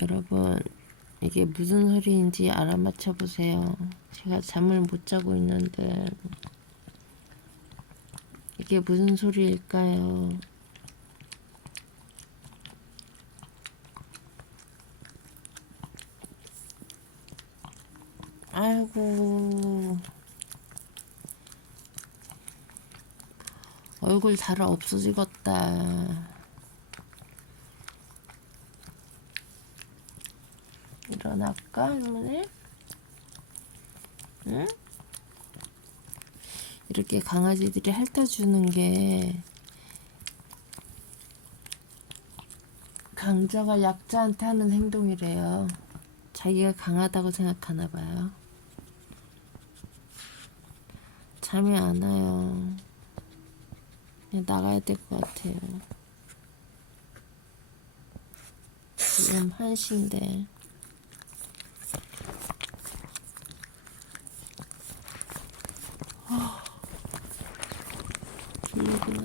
여러분 이게 무슨 소리인지 알아맞혀 보세요. 제가 잠을 못 자고 있는데 이게 무슨 소리일까요? 아이고 얼굴 달아 없어지겠다. 일어날까 할머니? 응? 이렇게 강아지들이 핥아주는 게 강자가 약자한테 하는 행동이래요. 자기가 강하다고 생각하나 봐요. 잠이 안 와요. 나가야 될 것 같아요. 지금 1시인데. Ну,